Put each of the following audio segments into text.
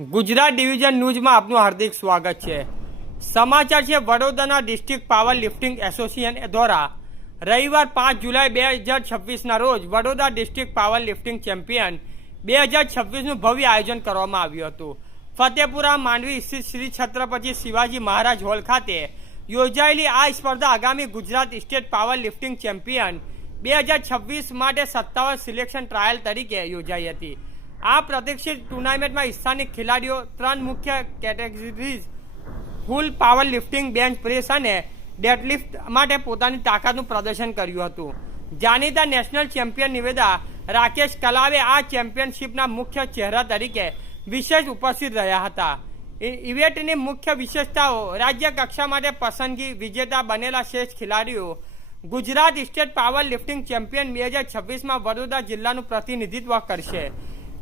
Gujarat division ન્યૂઝમાં આપનું હાર્દિક સ્વાગત છે। સમાચાર છે વડોદરાના ડિસ્ટ્રિક્ટ પાવર લિફ્ટિંગ એસોસિએશન દ્વારા રવિવાર 5 જુલાઈ 2026ના રોજ Vadodara district power lifting champion 2026નું ભવ્ય આયોજન કરવામાં આવ્યું હતું। ફતેપુરા માંડવી સ્થિત શ્રી છત્રપતિ શિવાજી મહારાજ હોલ ખાતે યોજાયેલી આ સ્પર્ધા આગામી Gujarat state power lifting champion 2026 માટે 57 સિલેક્શન ટ્રાયલ તરીકે યોજાઈ હતી। આ પ્રતિષ્ઠિત ટુર્નામેન્ટમાં સ્થાનિક ખેલાડીઓ 3 મુખ્ય કેટેગરીઝ ફૂલ પાવર લિફ્ટિંગ, બેન્ચ પ્રેસ અને ડેડલિફ્ટ માટે પોતાની તાકાતનું પ્રદર્શન કર્યું હતું। જાણીતા નેશનલ ચેમ્પિયન નિવેદા રાકેશ કલાવે આ ચેમ્પિયનશિપના મુખ્ય ચહેરા તરીકે વિશેષ ઉપસ્થિત રહ્યા હતા। ઇવેન્ટની મુખ્ય વિશેષતાઓ રાજ્ય કક્ષા માટે પસંદગી વિજેતા બનેલા શ્રેષ્ઠ ખેલાડીઓ Gujarat state power lifting champion 2026માં વડોદરા જિલ્લાનું પ્રતિનિધિત્વ કરશે।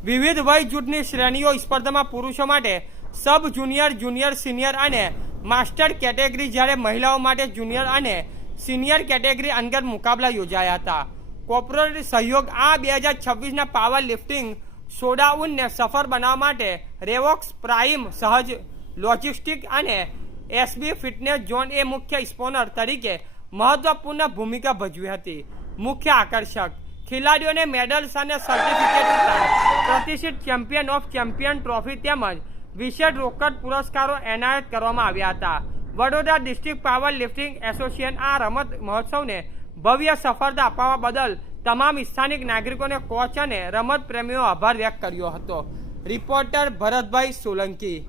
વિવિધ વય જૂથની શ્રેણીઓ સ્પર્ધામાં પુરુષો માટે સબ જુનિયર, જુનિયર, સિનિયર અને માસ્ટર કેટેગરી, જ્યારે મહિલાઓ માટે જુનિયર અને સિનિયર કેટેગરી અંગત મુકાબલા યોજાયા હતા। કોર્પોરેટ સહયોગ આ 2026ના પાવર લિફ્ટિંગ શોડાઉનને સફળ બનાવવા માટે રેવોક્સ પ્રાઇમ સહજ લોજિસ્ટિક અને એસબી ફિટનેસ ઝોન એ મુખ્ય સ્પોન્સર તરીકે મહત્વપૂર્ણ ભૂમિકા ભજવી હતી। મુખ્ય આકર્ષક ખેલાડીઓને મેડલ્સ અને સર્ટિફિકેટ ઉપરાંત પ્રતિષ્ઠિત ચેમ્પિયન ઓફ ચેમ્પિયન ટ્રોફી તેમજ વિશેષ રોકડ પુરસ્કારો એનાયત કરવામાં આવ્યા હતા। Vadodara district power lifting association આ રમત મહોત્સવને ભવ્ય સફળતા અપાવવા બદલ તમામ સ્થાનિક નાગરિકોને, કોચ અને રમત પ્રેમીઓ આભાર વ્યક્ત કર્યો હતો। રિપોર્ટર ભરતભાઈ સોલંકી।